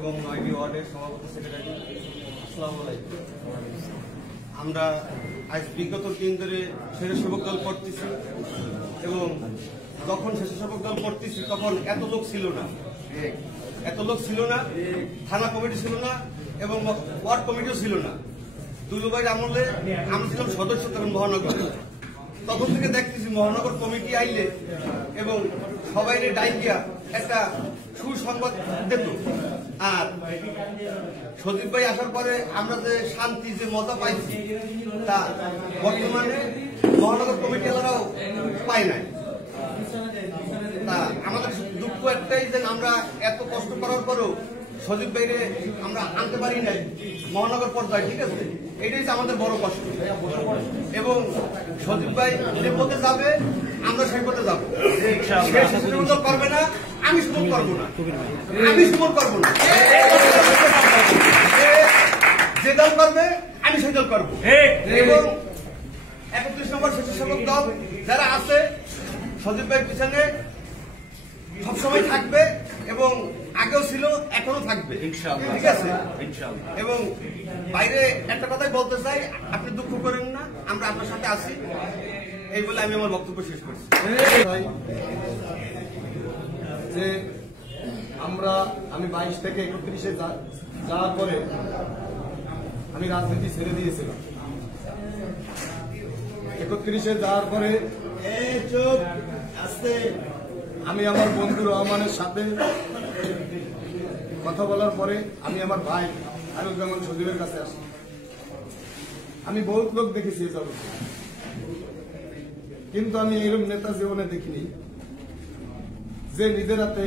এবং 9টি ওয়ার্ডের সভাপতি সেক্রেটারি। আসসালামু আলাইকুম। আমরা আজ বিগত দিন ধরে স্বেচ্ছাসেবক দল করতেছি এবং যখন স্বেচ্ছাসেবক দল করতেছি তখন এত লোক ছিল না, থানা কমিটি ছিল না এবং ওয়ার্ড কমিটিও ছিল না। দুলুভাইয়ের আমলে আমরা ছিলাম সদস্য তখন মহানগর। তখন থেকে দেখতেছি মহানগর কমিটি আইলে এবং সবাই ডাইকিয়া একটা সুসংবাদ দিত। আর সজীব ভাই আসার পরে আমরা যে শান্তি যে মজা পাইছি তা বর্তমানে মহানগর কমিটি এলাকাও পাই নাই। তা আমাদের দুঃখ একটাই যে আমরা এত কষ্ট করার পরেও সজীব ভাইরে আমরা আনতে পারি নাই মহানগর পর্যায়ে, ঠিক আছে? এটাই আমাদের বড় কষ্ট। এবং সজীব ভাই যে পথে যাবে আমরা সেই পথে যাবো। করবে না, আমি সুমন করবো না, যে দল করবে আমি সেই দল করবো। এবং 31 নম্বর স্বেচ্ছাসেবক দল যারা আছে সজীব ভাইয়ের পিছনে সবসময় থাকবে এবং আগেও ছিল, এখনো থাকবে, ঠিক আছে? এবং বাইরে একটা কথাই বলতে চাই, আপনি দুঃখ করেন না, আমরা আপনার সাথে আছি, এই বলে আমি আমার বক্তব্য শেষ করছি। যে আমি 22 থেকে 31-এ যাওয়ার পরে আমি রাজনীতি ছেড়ে দিয়েছিলাম। 31-এ যাওয়ার পরে আমি আমার বন্ধু রহমানের সাথে কথা বলার পরে আমি আমার ভাই খায়রুজ্জামান সজীবের কাছে আসি। আমি বহুত লোক দেখেছি এই জগতে, কিন্তু আমি এরকম নেতা জীবনে দেখিনি যে নিজের হাতে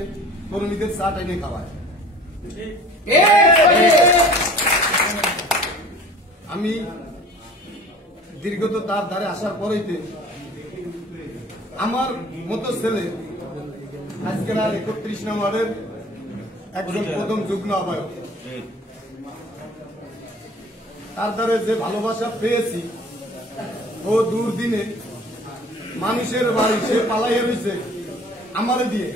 কর্মীদের চা টাইনে খাওয়ায়। আমি দীর্ঘত তার ধারে আসার পরেইতে আমার মতো ছেলে আজকের আর 31 নম্বরের একজন প্রথম যুগ্ম আহ্বায়ক, তার দ্বারা যে ভালোবাসা পেয়েছি, ও দুর্দিনে মানুষের বাড়ি সে পালাইয়া রয়েছে আমারে দিয়ে,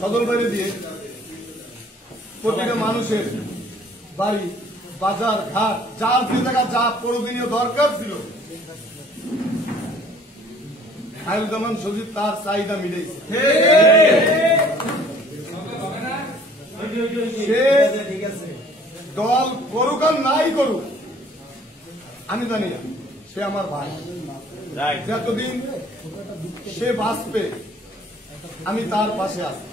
সজল বাইরে দিয়ে প্রতিটা মানুষের বাড়ি, বাজার, ঘাট, যার যে জায়গা যা প্রয়োজনীয় দরকার ছিল খায়রুজ্জামান সজীব তার চাহিদা মিলেছে। সে দল করুক আর নাই করুক আমি জানি না, সে আমার ভাই। যতদিন সে বাঁচবে আমি তার পাশে আছি।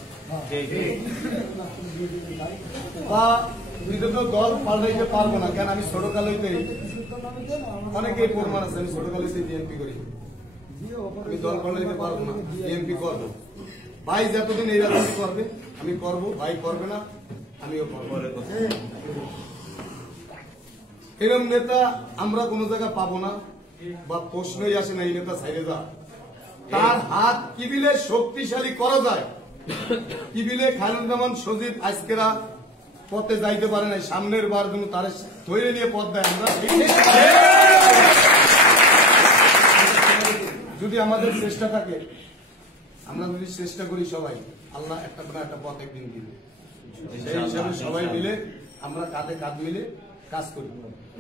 বা বিগত দল পাল্টাইতে পারবো না, কেন আমি ছোটকালেতে অনেকেই প্রমাণ আছে, আমি ছোটকালেতে বিএনপি করি, আমি দল পাল্টাইতে পারবো না, বিএনপি করবো। ভাই যতদিন এই রাজনীতি করবে আমি করবো, ভাই করবে না আমিও করবো। এরকম নেতা আমরা কোন জায়গায় পাবো না, বা প্রশ্নই আসে না এই নেতা ছাইড়ে যা। তার হাত কি বিলে শক্তিশালী করা যায়, কি বিলে খায়রুজ্জামান সজীব আজকেরা পথে যাইতে পারে না, সামনের বার জন্য তার ধরে নিয়ে পথ দেয়। আমরা যদি আমাদের চেষ্টা থাকে, আমরা যদি চেষ্টা করি সবাই, আল্লাহ একটা না একটা পথ একদিন দিবে। সেই হিসাবে সবাই মিলে আমরা কাঁধে কাঁধ মিলে কাজ করি,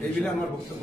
এই মিলে আমার বক্তব্য।